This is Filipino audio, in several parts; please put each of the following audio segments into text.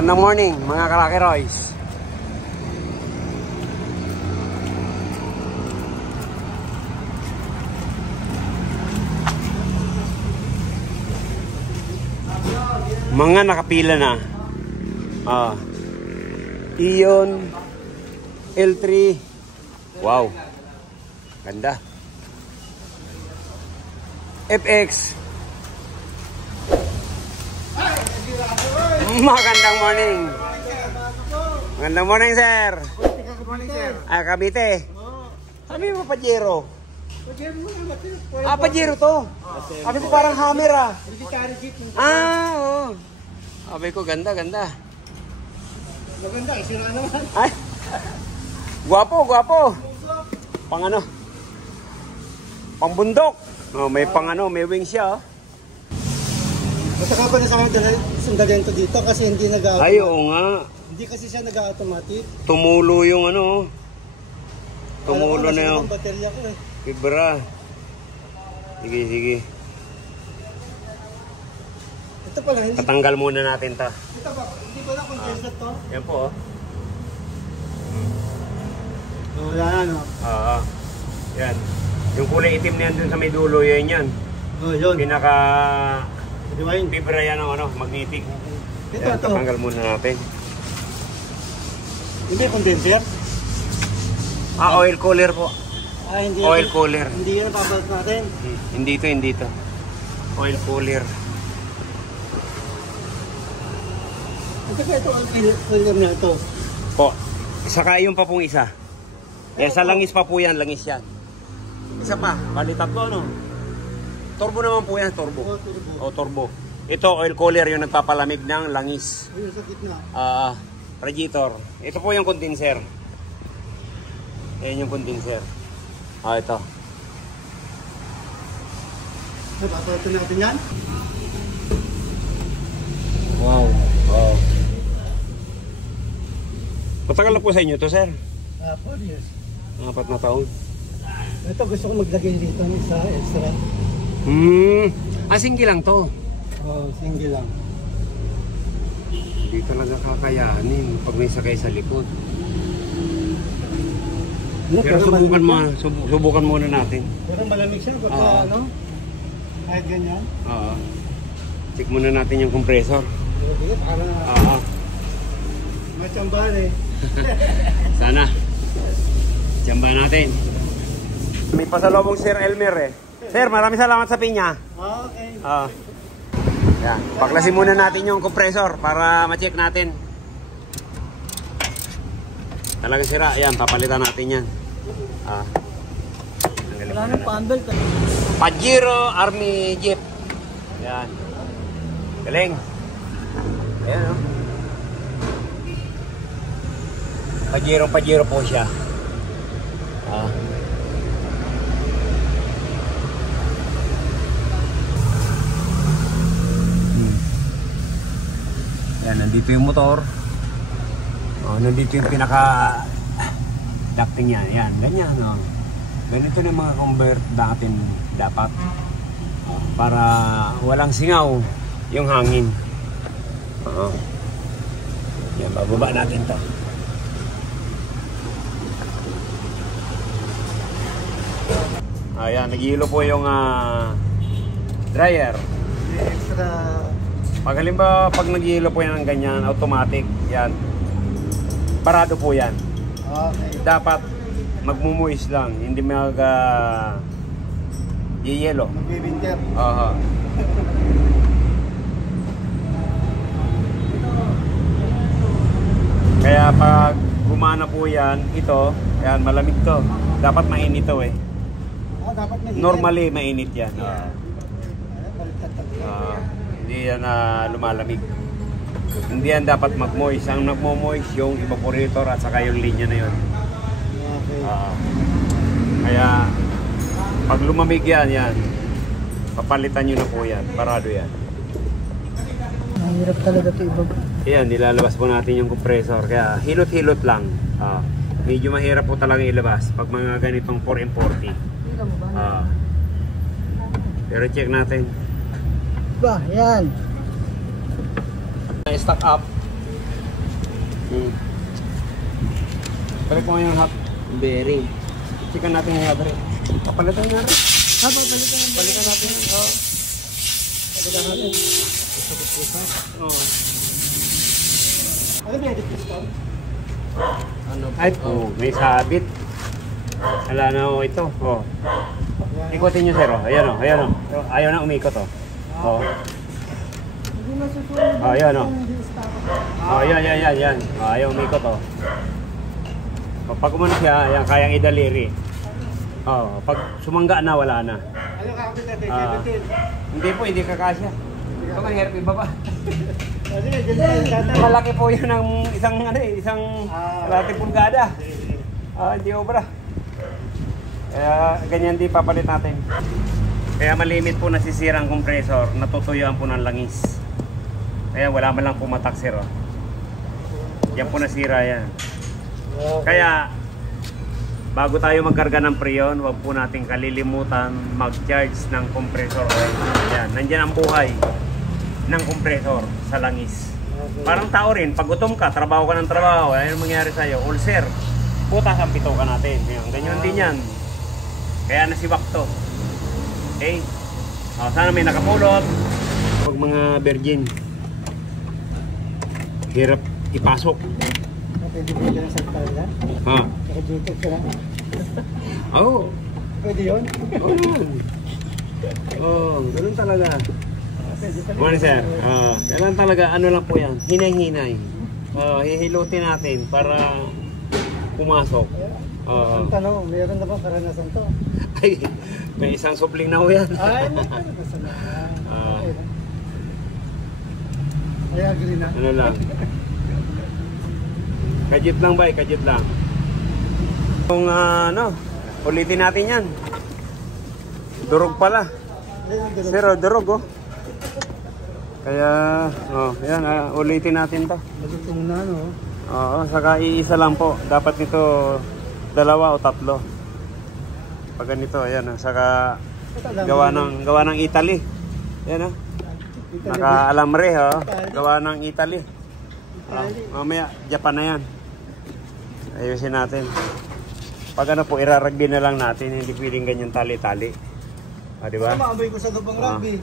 Good morning mga kalakiroys. Mga nakapila na. Ion L3. Wow. Ganda. FX. Magandang morning. Magandang morning, sir. Cavite. Sabi mo Pajero. Pajero to. Sabi ko parang Hammer ah. Oo. Sabi ko ganda. Maganda, sira naman. Ay. Guwapo. Pang ano? Pang bundok. May pang ano, may wings siya. Mataka pa na sa akin sandalian to dito kasi hindi nag-automatic. Ay, oo nga. Hindi kasi siya nag-automatic. Tumulo yung ano. Tumulo na yung baterya ko eh. fibra. Sige. Ito pala, hindi. Tatanggal muna natin ta. Ito ba? Hindi ba na condenser to? Yan po. Wala na, no? Yan. Yung kulay itim na yan dun sa may dulo, yan. Yun. Pinaka Divine. fibra yan ng ano, magnetic. Ito. Tatanggal muna natin. Hindi condenser? Oil cooler po. Hindi. Oil cooler. Hindi yan papalit natin. Hindi to. Oil cooler. Ito cooler na ito. Po. Saka yung pa pong isa. Sa langis pa po yan, langis yan. Isa pa, bali tatlo no. Turbo naman po yan, turbo. Turbo. Ito oil cooler yung nagpapalamig ng langis. Ayun sa gitna. Radiator. Ito po yung condenser. Ayan yung condenser. Ito. Papalitan natin yan. Wow. Matagal na po sa inyo to, sir? 4 years. 4 na taon. Ito gusto ko maglagay dito sa extra. Single lang to. Single lang. Hindi talaga kakayanin pag may sakay sa likod. Pero subukan muna natin. Pero malamig siya pagka ano? Kahit ganyan. Check muna natin yung compressor. Hindi, para matsambahan eh. Sana. Tsamba natin. May pasalubong Sir Elmer eh. Sir, maraming salamat sa pinya. Okay. Yan. Paklasin muna natin yung compressor para ma-check natin. Talagang sira. Yan, papalitan natin yan. Wala nang pan-belt. Pajero Army Jeep. Yan. Galing. Ayan o. Pajero po siya. Yan, nandito yung motor. Nandito yung pinaka ducting yan. Yan, ganyan. Ganito na yung mga convert natin dapat. Para walang singaw yung hangin. Yan, bababa natin to. Ayan, naghihilo po yung dryer. Extra. Pag halimbawa, pag naghihilo po yan ng ganyan, automatic, yan. Parado po yan. Okay. Dapat magmumuis lang, hindi yiyelo. Mag-winter. Kaya pag gumana po yan, ito, yan, malamig to. Dapat mainit to eh. Dapat mainit. Normally, mainit yan. Hindi yan lumalamig. Hindi yan dapat mag-moist. Ang nagmo-moist yung evaporator at saka yung linya na yun. Kaya pag lumamig yan, papalitan nyo na po yan. Parado yan. Mahirap talaga ito ibag. Ayan, nilalabas po natin yung compressor. Kaya hilot-hilot lang. Medyo mahirap po talaga ilabas pag mga ganitong 4M40. Pero check natin. Ba, yan. Stock up. Balik mo yung hot bearing. Chikan natin yung hot rin. Papalitan nga rin. Palitan natin. Oo. Palitan natin. Oo. Ano ba yung piston? Ano? Ay, may sabit. Wala na ito. Oh. Ikutin nyo, sir. Ayan o. Ayan o. Ayaw na umikot o. Oh. Hindi masusunod. Oh, ayan o. Hindi stop. Oh, yan. Oh, ayaw umikot o. Pag umano siya, yan, kayang idaliri. Oh, pag sumangga na, wala na. Ano kakapit natin? Ah. Hindi po, hindi kakasya. Ito nga, hirap ibaba. Kasi ganyan yung data. Malaki po yun ng isang, kalahati pulgada. Hindi obra. Kaya ganyan din papalit natin. Kaya malimit po nasisira ang compressor, natutuyuan po ng langis. Kaya wala man lang pumatak, sir. Oh. Yan po nasira yan. Kaya bago tayo magkarga ng preyon, huwag po natin kalilimutan mag-charge ng compressor oil. Yan, nandiyan ang buhay ng compressor sa langis. Parang tao rin, pag gutom ka, trabaho ka ng trabaho, ano mangyari sa'yo? Ulcer, putas ang pitoka natin. Yan, ganyan din yan. Kaya nasibak to. Okay? Sana may nakapulot. Huwag mga virgin, hirap ipasok. Pwede ba yung sa talaga? Ha? Naka-YouTube ka lang. Oo. Pwede yun? Oo naman. Oo, ganun talaga. Pwede pala. Morning, sir. Kailan talaga, ano lang po yan, hinay-hinay. Hihilutin natin para pumasok. Ang tanong, mayroon na ba karanasan to? Ay, may isang supling na ho yan. Ay, karanasan na. Ay, agree na. Ano lang. Kajit lang ba? Kajit lang. Kung ulitin natin yan. Durog pala. Zero, durog oh. Kaya, yan, ulitin natin to. Magutong na, no? Oo, saka iisa lang po. Dapat nito 2 o 3. Pag ganito, ayan, saka gawa ng Italy. Ayan, naka-alamre, gawa ng Italy. Mamaya, Japan na yan. Ayusin natin. Pag ano po, irarugby na lang natin. Hindi pwedeng ganyan tali-tali. Diba? Maamoy ko sa lubang rugby.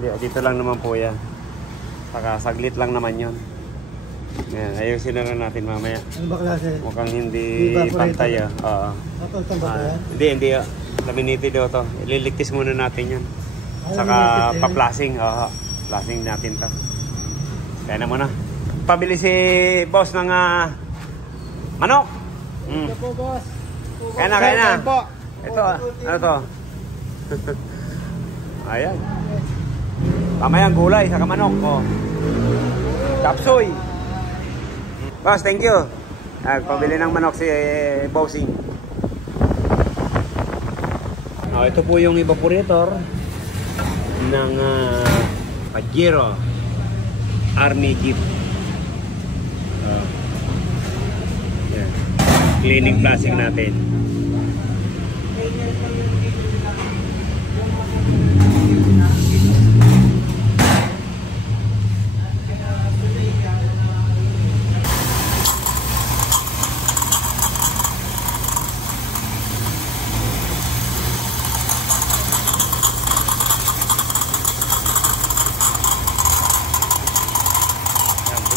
Hindi, dito lang naman po yan. Saka saglit lang naman yun. Ayan, ayusin na lang natin mamaya. Ano ba klase? Mukhang hindi pantay Oo. Napaltan ba yan? Hindi. Laminated daw to. Ililigtis muna natin yan. Saka pa-flashing. Flashing natin to. Kaya na muna. Pabili si boss ng manok. Ito po, boss. Kaya na. Ito, ano to? Ayan. Mamaya gulay, saka manok. Kapsoy. Boss, thank you. Pabili ng manok si Bossing. Ito po yung evaporator ng Pajero Army Jeep. Yan. Cleaning flashing natin.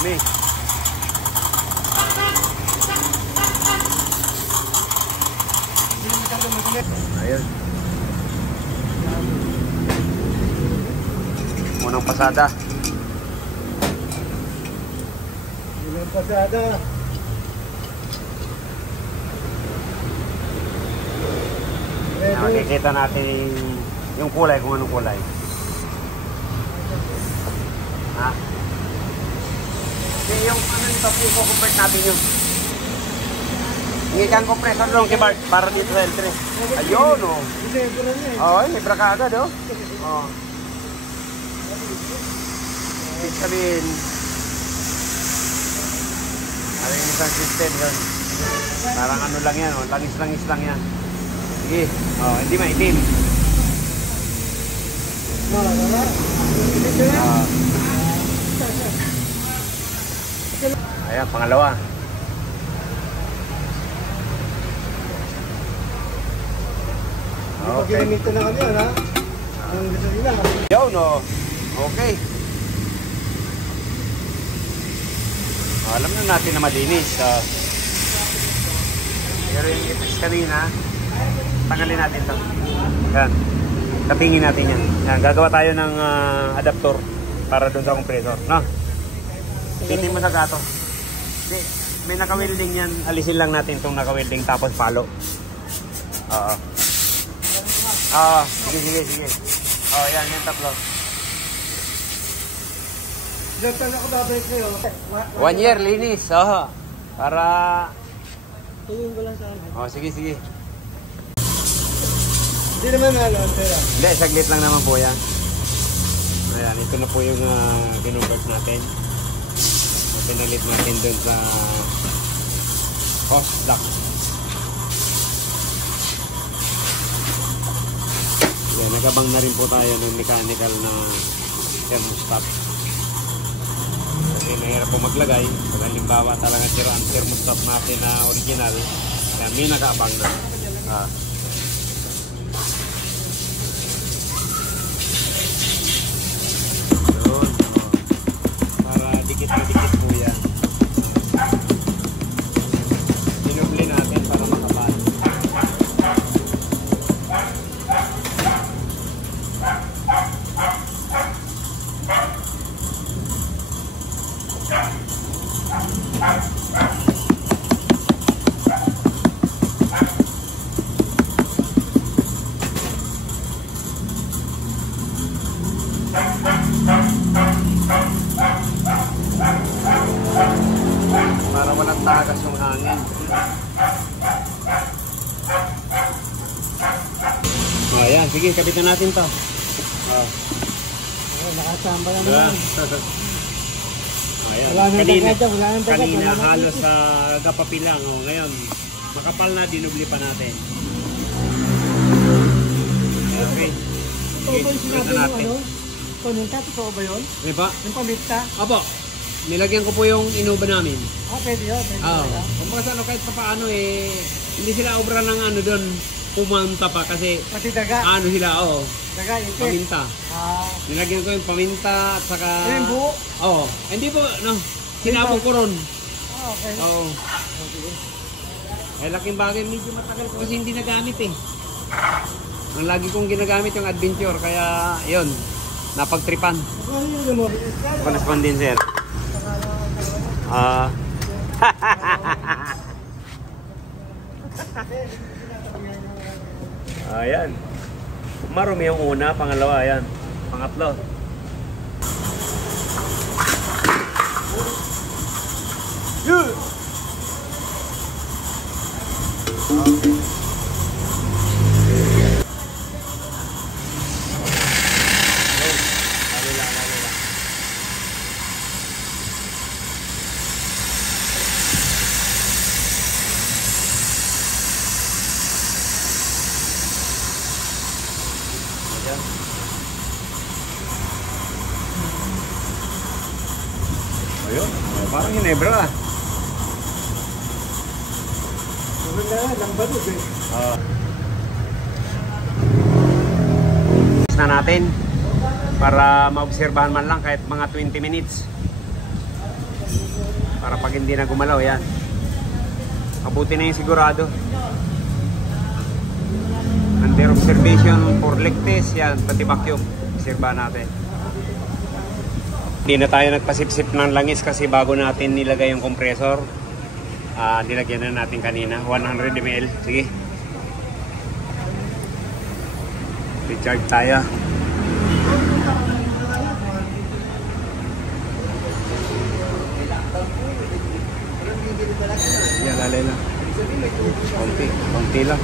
Dumi. Ayun. Unang pasada. Unang pasada. Makikita natin yung kulay, kung anong kulay. Ha? Yung ano nito, i-convert natin yun. Ngikan compressor doon kay Bart para dito sa L3. Ayun, oh. Libra ka agad, oh. Ibig sabihin, ano yung isang system doon. Parang ano lang yan, oh. Langis-langis lang yan. Sige, hindi maitim. Ayan. Ayan, pangalawa. Pag ginamit na kami yan, ha? Ang gusto nila. Yo, no. Okay. Alam na natin na malinis. Pero yung ipis kanina, tanggalin natin ito. Yan. Kapingin natin yan. Yan. Gagawa tayo ng adapter para doon sa compressor. No? Pitin mo sa gato. Hindi. May naka-welding yan. Alisin lang natin itong naka-welding tapos palo. Oo. Oo. Sige. Oo, yan. Yan tatlo. Diyan tayo ako babalik kayo. 1 year, linis. Oo. Para... Tingin ko lang sa akin. Oh, sige. Hindi naman pera. Hindi, saglit lang naman po yan. Ayan, ito na po yung kinonvert natin. Pinalit natin dun sa hose duct. Ayan, nagabang na rin po tayo ng mechanical na thermostat. Kasi mahirap po maglagay. Pag halimbawa talaga sira ang thermostat natin na original, ayan, may nakaabang na. Dikit na dikit po yan. Dinubli natin para makapal. Para walang tagas yung hangin. Ayan, sige, kapitan natin to. Nakasamba na naman. Ayan. Wala nang dagat, wala nang dagat. Kanina halos sa gapapilang. Ngayon, makapal na, dinubli pa natin. Okay. Ito ba yung sinabi mo ano? Paminta, totoo ba yun? May ba? Yung paminta? Apo, nilagyan ko po yung inuba namin. Pwede yun. Oo. Kung baka ano, kahit pa paano hindi sila obra ng ano doon, pumunta pa kasi Pati daga. ano sila, Daga, ipit. paminta. Nilagyan ko yung paminta at saka... Yung buo? Oo. Hindi po, sinabog ko ron. Okay. Oo. Ay, laking bagay, medyo matagal ko kasi hindi nagamit eh. Ang lagi kong ginagamit yung adventure, kaya yun, napagtripan. Ano yun mo? Panas condenser. Ayan. Marumi yung una, pangalawa, ayan. Pangatlo. Okay. Ayun, parang Ginebra. Lambalog eh. Na natin para maobserbahan man lang kahit mga 20 minutes. Para pag hindi na gumalaw, yan. Mabuti na yung sigurado. Under observation for leak test, yan, pati vacuum. Obserbahan natin. Hindi na tayo nagpasipsip ng langis kasi bago natin nilagay yung compressor. Nilagyan na natin kanina 100 ml. Sige, recharge tayo. Yan, lalay lang. Konti lang.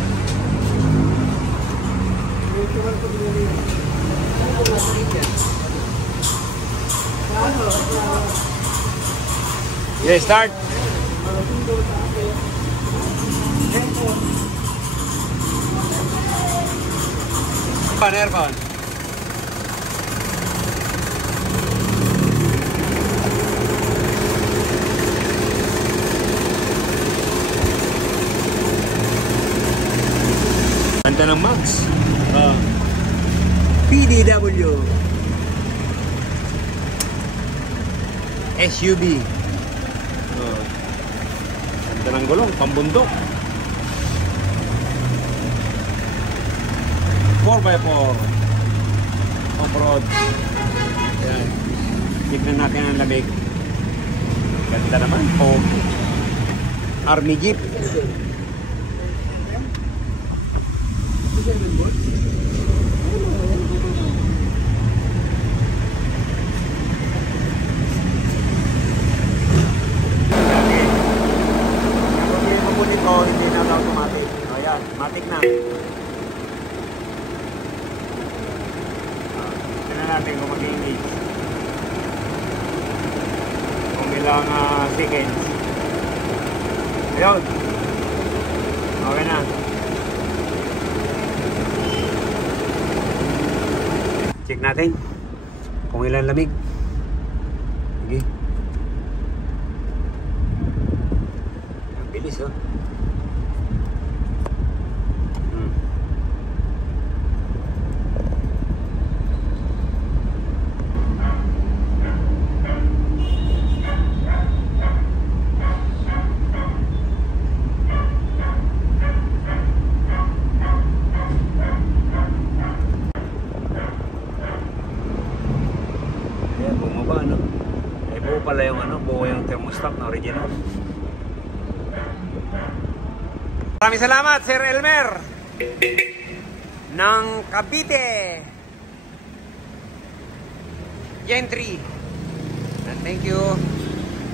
Yeah, start. Aircon. Ganda ng mags. PDW. SUV. Ganda ng gulong, pambundok. 4x4. Off-road. Yan. Tignan natin ang lamig. Ganda naman. Army Jeep. Hindi na automatic. Ayan, matic na. Tignan natin kung mag-engage. Kung ilang seconds. Ayun. Okay na. Check natin kung ilan lamig. Sige. Ang bilis oh. Bumaba, no? Eh, buo pala yung buo yung thermostat na original. Maraming salamat, Sir Elmer ng Cavite Gentry. Thank you.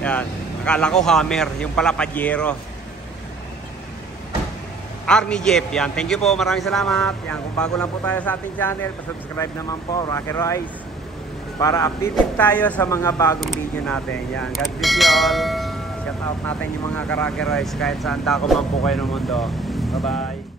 Yan, akala ko Hammer, yung pala Pajero. Army Jeep, yan. Thank you po, maraming salamat. Yan, kung bago lang po tayo sa ating channel, pa-subscribe naman po, Rocky Rice, para updated tayo sa mga bagong video natin. Yan, God bless you all. Shout out natin yung mga ka-Rocky Rice kahit saan dako man po kayo ng mundo. Bye-bye.